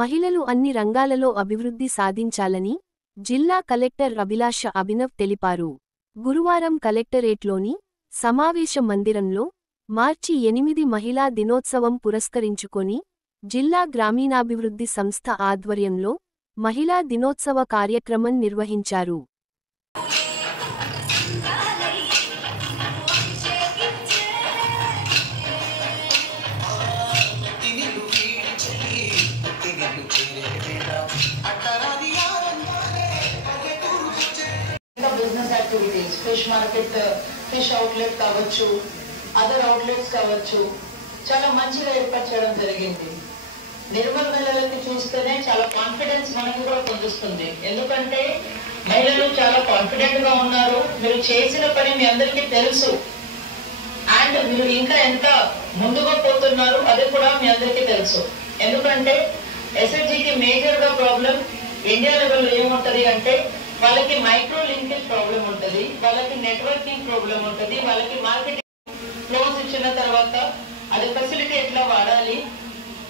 మహిళలు అన్ని రంగాలలో అభివృద్ధి సాధించాలని జిల్లా కలెక్టర్ అభిలాష అభినవ్ తెలిపారు. గురువారం కలెక్టరేట్లోని సమావేశ మందిరంలో మార్చి 8 మహిళా దినోత్సవం పురస్కరించుకొని జిల్లా గ్రామీణాభివృద్ధి సంస్థ ఆధ్వర్యంలో మహిళా దినోత్సవ కార్యక్రమం నిర్వహించారు. Business activities, fish market, fish outlet కావచ్చు, అదర్ అవుట్లెట్స్ కావచ్చు, చాలా మంచిగా ఏర్పాటు చేయడం జరిగింది. నిర్మల్ మహిళలకి చూస్తేనే చాలా కాన్ఫిడెన్స్ మనకి కూడా పొందుతుంది. ఎందుకంటే మహిళలు చాలా కాన్ఫిడెంట్ గా ఉన్నారు. మీరు చేసిన పని మీ అందరికీ తెలుసు అండ్ మీరు ఇంకా ఎంత ముందుగా పోతున్నారు అది కూడా మీ అందరికీ తెలుసు. ఎందుకంటే ఎస్హెచ్జికి మేజర్ గా ప్రాబ్లం ఇండియా లెవెల్లో ఏముంటది అంటే వాళ్ళకి మైక్రో లింకేజ్ ప్రాబ్లం ఉంటుంది, వాళ్ళకి నెట్వర్కింగ్ ప్రాబ్లం ఉంటుంది, వాళ్ళకి మార్కెటింగ్ లోన్స్ ఇచ్చిన తర్వాత అది ఫెసిలిటీ ఎట్లా వాడాలి,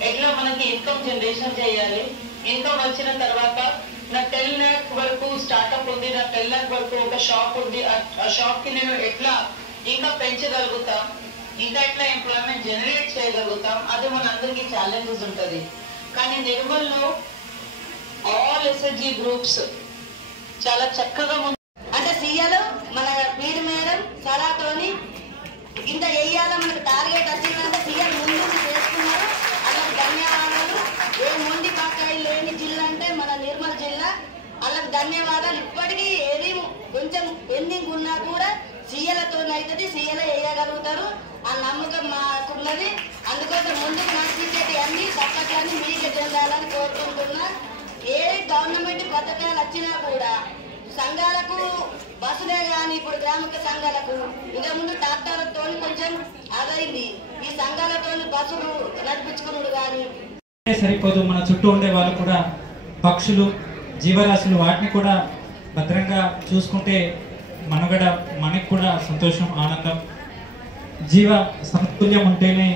ఎట్లా మనకి ఇన్కమ్ జనరేషన్ చేయాలి, ఇన్కమ్ వచ్చిన తర్వాత నా 10 lakh వరకు స్టార్ట్అప్ ఉంది, నా 10 lakh వరకు ఒక షాప్ ఉంది, ఆ షాప్ కి నేను ఎట్లా ఇంకా పెంచగలుగుతాం, ఇంకా ఎట్లా ఎంప్లాయ్మెంట్ జనరేట్ చేయగలుగుతాం, అది మన అందరికి ఛాలెంజెస్ ఉంటుంది. కానీ నిర్మల్లో ఆల్ ఎస్హెచ్జి గ్రూప్స్ చాలా చక్కగా అంటే సీఎలు మన పీడి మేడం సలహాతోని ఇంత వెయ్యాల మనకు టార్గెట్ వచ్చిందంటే సీఎల్ ముందు చేసుకున్నారు. అలాగే ధన్యవాదాలు. ఏ మొండి పాకాయి లేని జిల్లా అంటే మన నిర్మల్ జిల్లా. వాళ్ళకి ధన్యవాదాలు. ఇప్పటికీ ఏది కొంచెం పెండింగ్ ఉన్నా కూడా సీఎలతో అవుతుంది, సీఎలే వేయగలుగుతారు. ఆ నమ్మకం మాకున్నది. అందుకోసం ముందుకు నడిచేటి అన్ని తప్పట్లన్నీ మీకే చెందాలని కోరుకుంటున్నా. ఏ గవర్నమెంట్ పథకాలు వచ్చినా కూడా సంఘాలకు బస్సులే కానీ ఇప్పుడు గ్రామిక సంఘాలకు ఇంకా ముందు ట్రాక్టర్లతో కొంచెం అదైంది. ఈ సంఘాలతో బస్సులు నడిపించుకున్నాడు కానీ సరిపోదు. మన చుట్టూ ఉండే వాళ్ళు కూడా పక్షులు, జీవరాశులు వాటిని కూడా భద్రంగా చూసుకుంటే మనుగడ మనకి కూడా సంతోషం, ఆనందం. జీవ సమతుల్యం ఉంటేనే